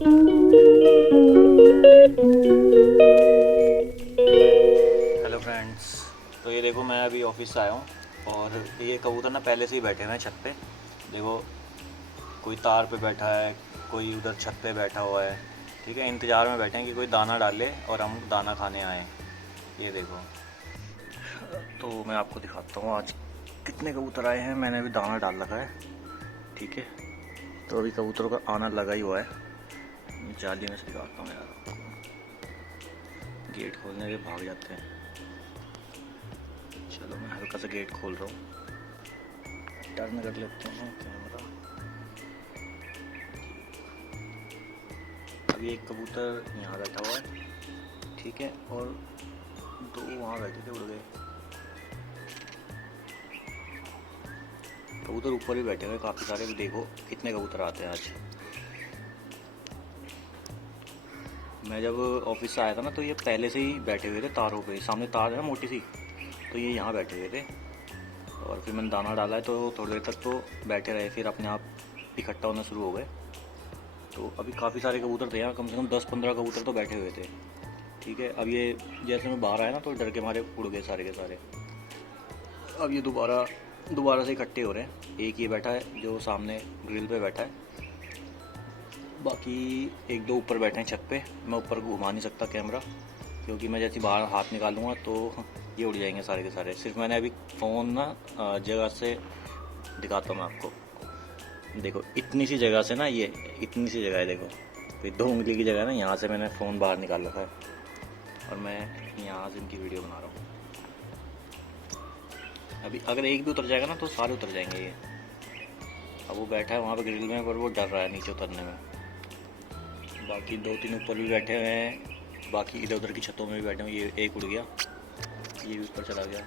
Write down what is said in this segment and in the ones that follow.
Hello friends. तो ये देखो, मैं अभी ऑफिस से आया हूँ और ये कबूतर ना पहले से ही बैठे हुए हैं छत पे। देखो, कोई तार पे बैठा है, कोई उधर छत पे बैठा हुआ है। ठीक है, इंतज़ार में बैठे हैं कि कोई दाना डाले और हम दाना खाने आएँ। ये देखो, तो मैं आपको दिखाता हूँ आज कितने कबूतर आए हैं। मैंने अभी दाना डाल रखा है। ठीक है, तो अभी कबूतरों का आना लगा ही हुआ है। जाली में से दिखाता हूँ यार आपको। गेट खोलने के भाग जाते हैं। चलो, मैं हल्का सा गेट खोल रहा हूँ। टर्न कर लेते हैं कैमरा। अभी एक कबूतर यहाँ बैठा हुआ है। ठीक है, और दो वहाँ बैठे थे, उड़ गए। कबूतर ऊपर भी बैठे हुए काफ़ी सारे। भी देखो कितने कबूतर आते हैं आज। मैं जब ऑफिस से आया था ना, तो ये पहले से ही बैठे हुए थे तारों पे। सामने तार है ना मोटी सी, तो ये यहाँ बैठे हुए थे। और फिर मैंने दाना डाला है, तो थोड़ी देर तक तो बैठे रहे, फिर अपने आप इकट्ठा होना शुरू हो गए। तो अभी काफ़ी सारे कबूतर थे यहाँ, कम से कम 10-15 कबूतर तो बैठे हुए थे। ठीक है, अब ये जैसे मैं बाहर आया ना, तो डर के मारे उड़ गए सारे के सारे। अब ये दोबारा से इकट्ठे हो रहे हैं। एक ये बैठा है जो सामने ग्रिल पे बैठा है, बाकी एक दो ऊपर बैठे हैं छत पे। मैं ऊपर घुमा नहीं सकता कैमरा, क्योंकि मैं जैसे बाहर हाथ निकालूंगा तो ये उड़ जाएंगे सारे के सारे। सिर्फ मैंने अभी फ़ोन ना जगह से दिखाता हूँ मैं आपको। देखो, इतनी सी जगह से ना, ये इतनी सी जगह है, देखो ये 2 उंगली की जगह है ना, यहाँ से मैंने फ़ोन बाहर निकाल रखा है और मैं यहाँ से इनकी वीडियो बना रहा हूँ। अभी अगर एक भी उतर जाएगा ना, तो सारे उतर जाएंगे ये। अब वो बैठा है वहाँ पे ग्रिल में, पर वो डर रहा है नीचे उतरने में। बाकी 2-3 ऊपर भी बैठे हुए हैं, बाकी इधर उधर की छतों में भी बैठे हुए। ये एक उड़ गया, ये भी ऊपर चला गया।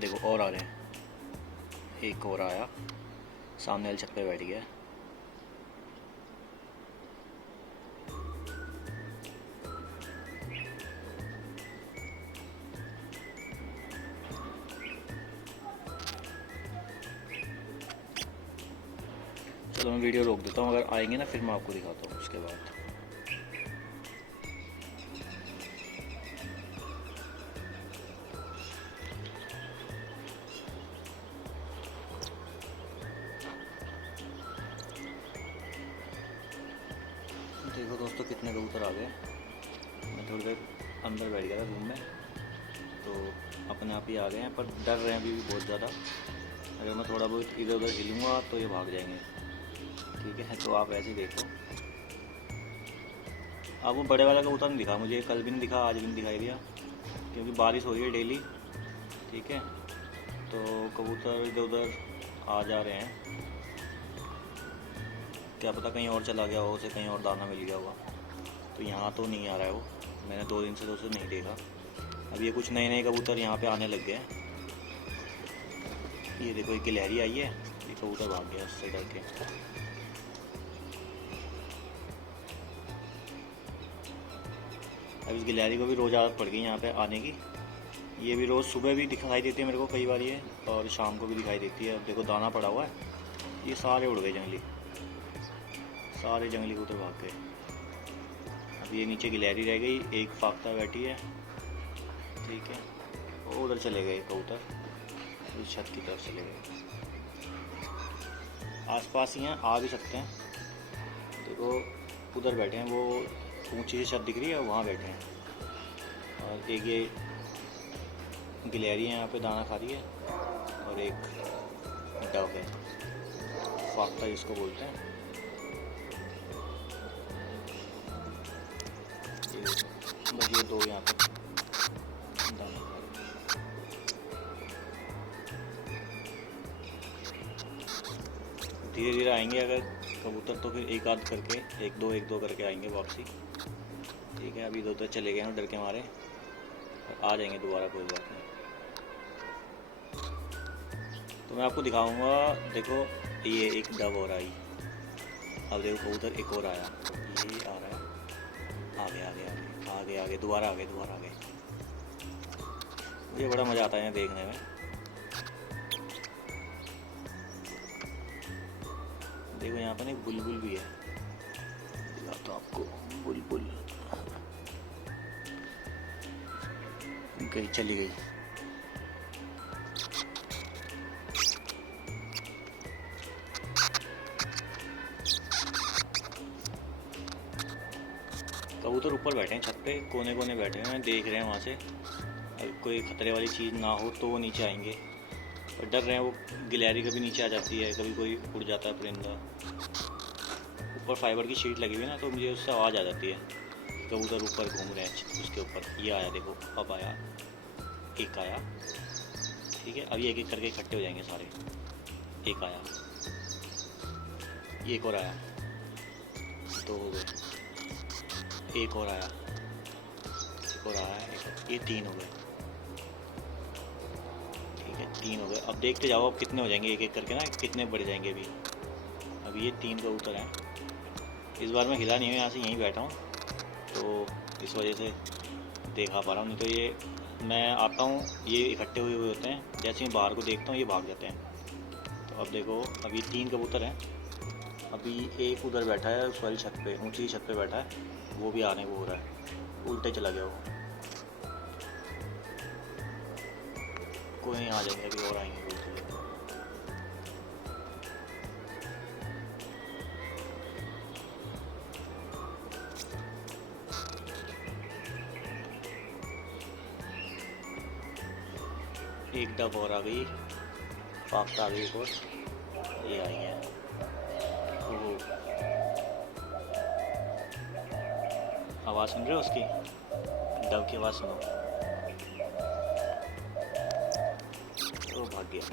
देखो और आ रहे हैं, एक और आया, सामने वाली छत पे बैठ गया। चलो, मैं वीडियो रोक देता हूँ, अगर आएंगे ना फिर मैं आपको दिखाता हूँ उसके बाद। देखो दोस्तों, कितने कबूतर आ गए। मैं थोड़ी देर अंदर बैठ गया था रूम में, तो अपने आप ही आ गए हैं, पर डर रहे हैं अभी भी बहुत ज़्यादा। अगर मैं थोड़ा बहुत इधर उधर हिलूँगा तो ये भाग जाएंगे। ठीक है, तो आप ऐसे ही देखो। अब वो बड़े वाला कबूतर नहीं दिखा मुझे, कल भी नहीं दिखा, आज भी नहीं दिखाई दिया, क्योंकि बारिश हो रही है डेली। ठीक है, तो कबूतर इधर उधर आ जा रहे हैं। क्या पता कहीं और चला गया हो, उसे कहीं और दाना मिल गया होगा। तो यहाँ तो नहीं आ रहा है वो। मैंने 2 दिन से तो उसे नहीं देखा। अब ये कुछ नए नए कबूतर यहाँ पे आने लग गए हैं। ये देखो, एक गिलहरी आई है, ये कबूतर भाग गया उससे डर के। अब इस गिलहरी को भी रोज़ आदत पड़ गई यहाँ पे आने की। ये भी रोज़ सुबह भी दिखाई देती है मेरे को कई बार ये, और शाम को भी दिखाई देती है। अब देखो दाना पड़ा हुआ है, ये सारे उड़ गए जंगली, सारे जंगली कबूतर भाग गए। अब ये नीचे गिलहरी रह गई, एक फाख्ता बैठी है। ठीक है, वो उधर चले गए कबूतर, इस छत की तरफ चले गए। आसपास ही हैं, आ भी सकते हैं। देखो उधर बैठे हैं, वो ऊंची सी छत दिख रही है, वहाँ बैठे हैं। और एक ये गिलहरी है यहाँ पे दाना खा रही है, और एक डव है, फाख्ता जिसको बोलते हैं। ये बस ये 2 यहाँ पे दाना खा रहे हैं। धीरे धीरे आएंगे अगर कबूतर, तो फिर एक आध करके, एक दो करके आएंगे वापसी। ठीक है, अभी इधर उधर चले गए हैं डर के मारे, और आ जाएंगे दोबारा, कोई बात नहीं। तो मैं आपको दिखाऊंगा। देखो, ये एक डव और आई। अब देखो कबूतर एक और आया, ये आ रहा है, आगे आगे आगे आगे आगे, दोबारा आगे दोबारा आगे। मुझे बड़ा मज़ा आता है देखने में। देखो यहाँ पर एक बुलबुल भी है, दिखाता हूँ आपको। बुलबुल गई, चली गई। कबूतर ऊपर बैठे हैं छत पे, कोने कोने बैठे हैं, देख रहे हैं वहाँ से। अगर कोई खतरे वाली चीज़ ना हो तो वो नीचे आएंगे, और डर रहे हैं। वो गिलहरी कभी नीचे आ जाती है, कभी कोई उड़ जाता है परिंदा। ऊपर फाइबर की शीट लगी हुई है ना, तो मुझे उससे आवाज़ आ जाती है। कबूतर ऊपर घूम रहे हैं उसके ऊपर। ये आया देखो, अब आया, एक आया। ठीक है, अभी एक एक करके इकट्ठे हो जाएंगे सारे। एक आया, एक और आया, दो हो गए, एक और आया, एक और आया, ये तीन हो गए। ठीक है, तीन हो गए। अब देखते जाओ अब कितने हो जाएंगे एक एक करके ना, कितने बढ़ जाएंगे अभी। अभी ये 3 कबूतर हैं। इस बार मैं हिला नहीं हूँ, यहाँ से यहीं बैठा हूँ, तो इस वजह से देखा पा रहा हूँ। नहीं तो ये मैं आता हूँ, ये इकट्ठे हुए हुए होते हैं। जैसे मैं बाहर को देखता हूँ ये भाग जाते हैं। तो अब देखो, अभी 3 कबूतर हैं। अभी एक उधर बैठा है उस वाली छत पे, ऊंची छत पे बैठा है, वो भी आने को हो रहा है, उल्टे चला गया वो। कोई नहीं, आ जाएंगे, अभी और आएंगे बिल्कुल। एक डब और आ गई, पाकता आ गई एक और, ये आई है। आवाज़ सुन रहे हो उसकी, डब की आवाज़ सुनो। तो भाग गया।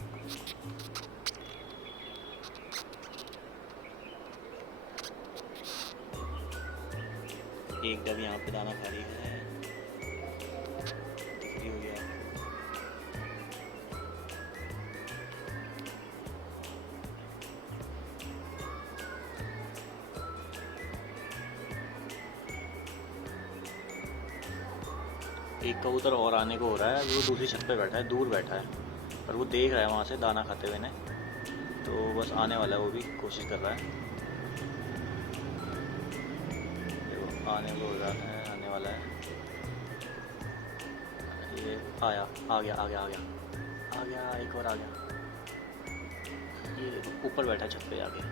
एक डब यहाँ पे दाना खा रही है, दिख रही हो गया। एक कबूतर और आने को हो रहा है, वो दूसरी छत पे बैठा है, दूर बैठा है, पर वो देख रहा है वहाँ से दाना खाते हुए ने, तो बस आने वाला है, वो भी कोशिश कर रहा है। देखो आने को हो रहा है, आने वाला है। ये आया, आ गया, आ गया, आ गया, आ गया, एक और आ गया। ये देखो ऊपर बैठा है छत पे जाके।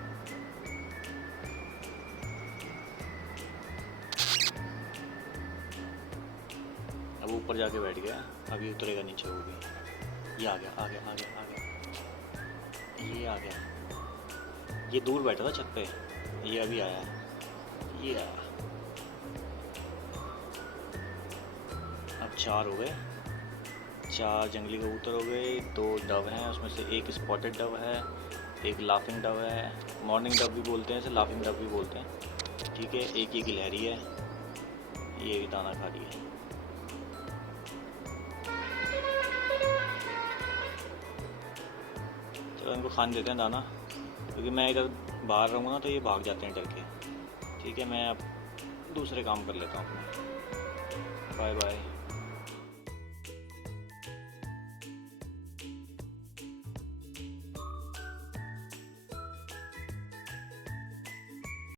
अब ऊपर जाके बैठ गया, अभी उतरेगा नीचे, वो भी। ये आ गया, आ गया, आ गया, आ गया, ये आ गया। ये दूर बैठा था छत पे, ये अभी आया, ये आया। अब 4 हो गए, 4 जंगली कबूतर हो गए। 2 डव हैं, उसमें से एक स्पॉटेड डव है, एक लाफिंग डव है, मॉर्निंग डव भी बोलते हैं इसे, लाफिंग डव भी बोलते हैं। ठीक है, एक ये गिलहरी है, ये भी दाना खा रही है। चलो इनको खाने देते हैं दाना, क्योंकि मैं इधर बाहर रहूँगा ना तो ये भाग जाते हैं डर के। ठीक है, मैं अब दूसरे काम कर लेता हूँ अपने। Bye bye.